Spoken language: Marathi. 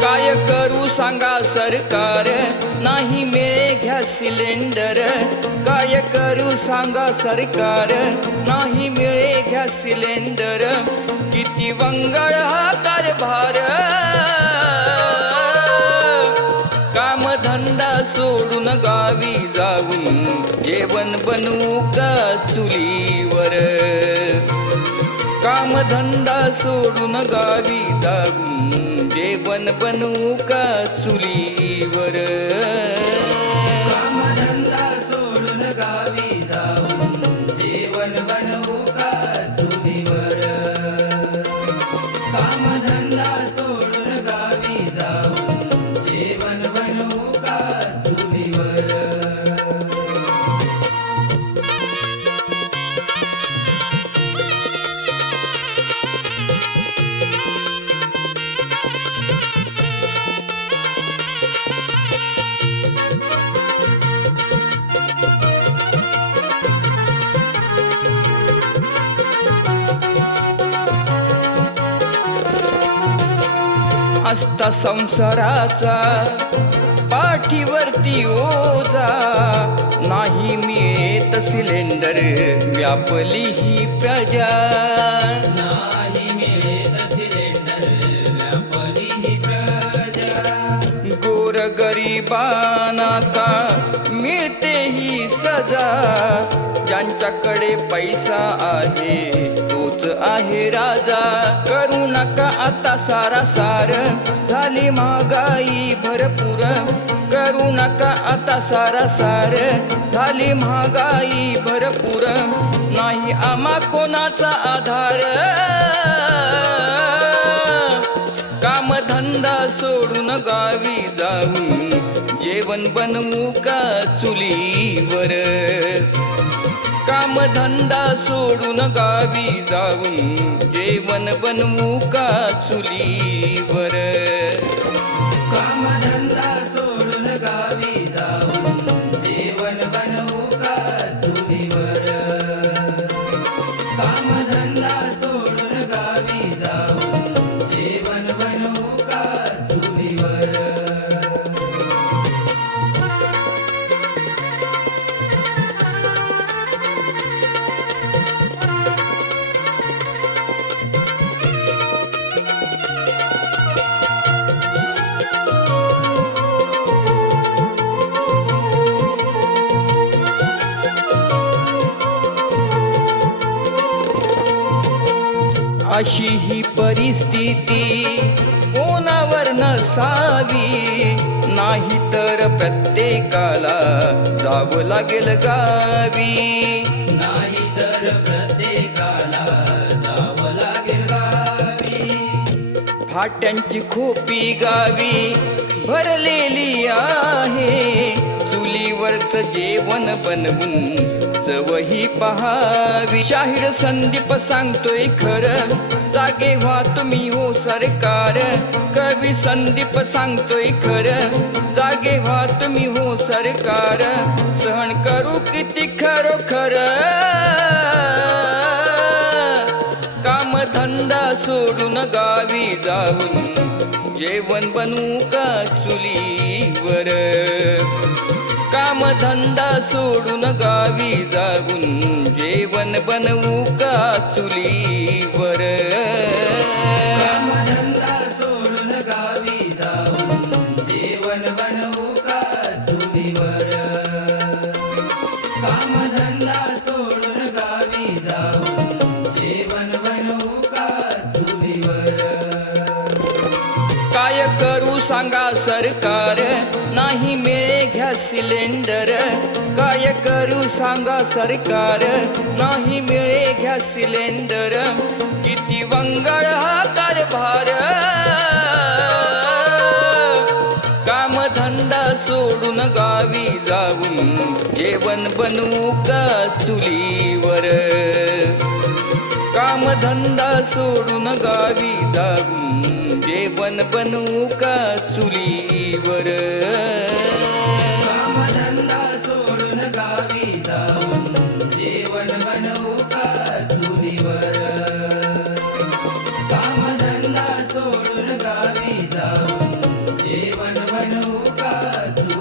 काय करू सांगा सरकार, नाही मिळे गॅस सिलेंडर. काय करू सांगा सरकार, नाही मिळे गॅस सिलेंडर. किती वंगळ हा कारभार, कामधंदा सोडून गावी जाऊन जेवण बनवू का चुलीवर. कामधंदा सोडून गावी जाऊन जेवण बनवू का चुलीवर. कामधंदा सोडून गावी जाऊन जेवण बनवू का चुलीवर. कामधंदा सोडून गावी जाऊन जेवण बनवू का चुलीवर. असता संसाराचा पाठीवरती ओझा, नाही मिळत सिलेंडर व्यापली ही प्रजा. नाही मिळत सिलेंडर व्यापली ही प्रजा. गोरगरिबांना का मिळते ही सजा. ज्यांच्याकडे पैसा आहे तोच आहे राजा. करू नका आता सारासार, झाली महागाई भरपूर. करू नका आता सारासार, झाली महागाई भरपूर. नाही आम्हा कोणाचा आधार, कामधंदा सोडून गावी जाऊन जेवण बनवू का चुलीवर. कामधंदा सोडून गावी जाऊन जेवण बनवू का चुलीवर. कामधंदा सोडून गावी जाऊन जेवण बनवू का चुलीवर. कामधंदा सोडून गावी जाऊन जेवण बनवू का चुलीवर. अशी ही परिस्थिती कोणावर नसावी, नाही तर प्रत्येकाला जावं लागेल गावी. नाही तर प्रत्येकाला जावं लागेल गावी. फाट्यांची खोपी गावी भरलेली आहे, चुलीवरचं जेवण बनवून चवही पहावी. शाहीर संदीप सांगतोय खरं, जागे व्हा तुम्ही हो सरकार. कवी संदीप सांगतोय खरं, जागे व्हा तुम्ही हो सरकार. सहन करू किती खरोखर, कामधंदा सोडून गावी जाऊन जेवण बनवू का चुलीवर. कामधंदा सोडून गावी जाऊन जेवण बनवू का चुलीवर. कामधंदा सोडून गावी जाऊन जेवण बनवू का चुलीवर. कामधंदा सोडून गावी जाऊन जेवण बनवू का चुलीवर. काय करू सांगा सरकार, नाही मिळे गॅस सिलेंडर. काय करू सांगा सरकार, नाही मिळे गॅस सिलेंडर. किती वंगळ हा कारभार, कामधंदा सोड सोडून गावी जाऊन जेवण बनवू का चुलीवर कामधंदा सोडून गावी जाऊन जेवण बनवू का चुलीवर कामधंदा सोडून गावी जाऊन जेवण बनवू का चुलीवर कामधंदा सोडून गावी जाऊन जेवण बनवू का चुलीवर